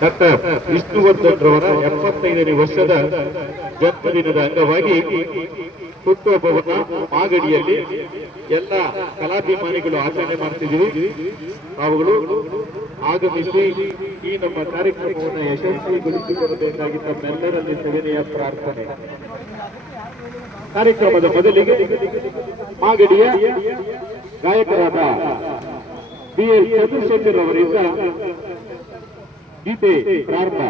Doctor Vishnuvardhan ರವರ 75ನೇ ವರ್ಷದ ಜನ್ಮದಿನದ ಅಂಗವಾಗಿ ಹುಟ್ಟುಹಬ್ಬವನ್ನ ಮಾಗಡಿಯಲ್ಲಿ ಎಲ್ಲ ಕಲಾಭಿಮಾನಿಗಳು ಆಚರಣೆ ಮಾಡ್ತಿದ್ದೀವಿ. ಅವುಗಳು ಆಗಮಿಸಿ ಈ ನಮ್ಮ ಕಾರ್ಯಕ್ರಮವನ್ನು ಯಶಸ್ವಿಗೊಳಿಸಿಕೊಳ್ಳಬೇಕಾಗಿ ತಮ್ಮೆಲ್ಲರಲ್ಲಿ ಸವಿನಯ ಪ್ರಾರ್ಥನೆ. ಕಾರ್ಯಕ್ರಮದ ಮೊದಲಿಗೆ ಮಾಗಡಿಯ ಗಾಯಕರಾದ BL ಚಂದ್ರಶೇಖರ್ ಅವರಿಂದ ಗೀತೆ ಪ್ರಾರಂಭ.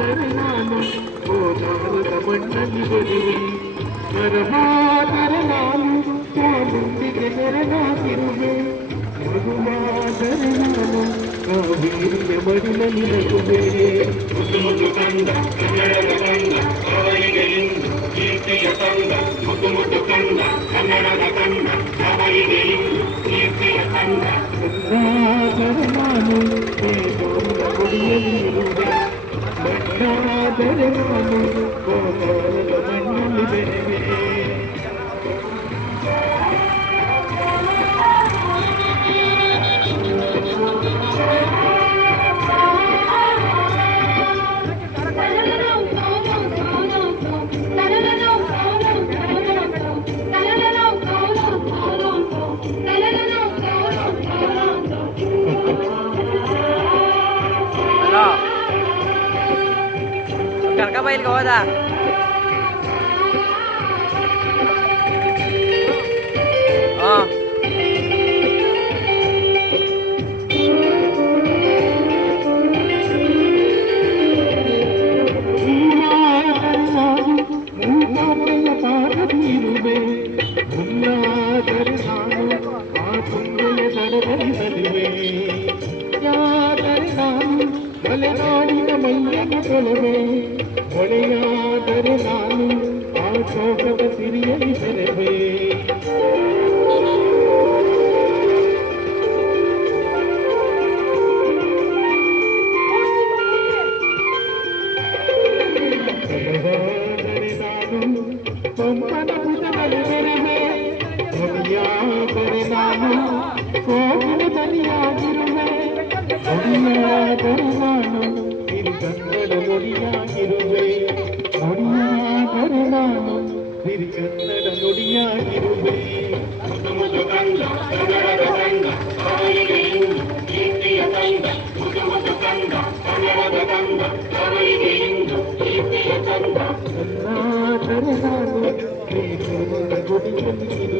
ಮರವಾದರೆ ನಾನು ಕೋಲಾರದ ಮಣ್ಣಲ್ಲಿ ಬರುವೆ ಮರವಾದರೆ ನಾನು ಚಾಮುಂಡಿಗೆ ನೆರಳಾಗಿರುವೆ ಮಗುವಾದರೆ ನಾನು ಕಾವೇರಿಯ ಮಡಿಲಲ್ಲಿ ನಗುವೆ ಮುದ್ದು ಮುದ್ದು ಕಂದ ಕನ್ನಡದ ಕಂದ ಅವರಿಗೆ ಇಂದು ಕೀರ್ತಿಯ ಕಂದ ಮುದ್ದು ಮುದ್ದು ಕಂದ ಕನ್ನಡದ ಕಂದ ಅವರಿಗೆ ಇಂದು ಕೀರ್ತಿಯ ಕಂದ ಮಣ್ಣಾದರೆ ನಾನು ಬೇಡೋರ ಗುಡಿಯಲ್ಲಿರುವೆ ಮಣ್ಣಾದರೆ ನಾನು ಕೋಲಾರದ ಮಣ್ಣಲ್ಲಿ ಬೆರೆವೆ ಕರ್ಕಬೈಲ್ ಹೋದ ಮಲೆನಾಡಿನ ಮೈಯನ್ನು ಕೊಲವೆ ಹೊಳೆಯಾದರೆ ನಾನು ಆ ಶೋಕದ ಸಿರಿಯಲ್ಲಿ ಬೆರೆವೆ ನಾನು ಪಂಪನ ಭುಜದಲ್ಲಿ ಬೆರೆವೆ ಹೊಳೆಯಾದರೆ ನಾನು ಕೋಗಿಲ ದನಿಯಾಗಿರುವೆ ಹೊಡೆಯಾದರೆ ನಾನು ಸಿರಿಗನ್ನಡ ನುಡಿಯಾಗಿರುವೆ ಹೊಡೆಯಾದರೆ ನಾನು ಸಿರಿಗನ್ನಡ ನುಡಿಯಾಗಿರುವೆ ಮುದ್ದು ಮುದ್ದು ಕಂದ ಕನ್ನಡದ ಕಂದ ಅವರಿಗೆ ಇಂದು ಕೀರ್ತಿಯ ಕಂದ ಮುದ್ದು ಮುದ್ದು ಕಂದ ಕನ್ನಡದ ಕಂದ ಅವರಿಗೆ ಇಂದು ಕೀರ್ತಿಯ ಕಂದ ಕನ್ನಾದರೆ ನಾನು ಬೇಡೋರ ಗುಡಿಯಲ್ಲಿ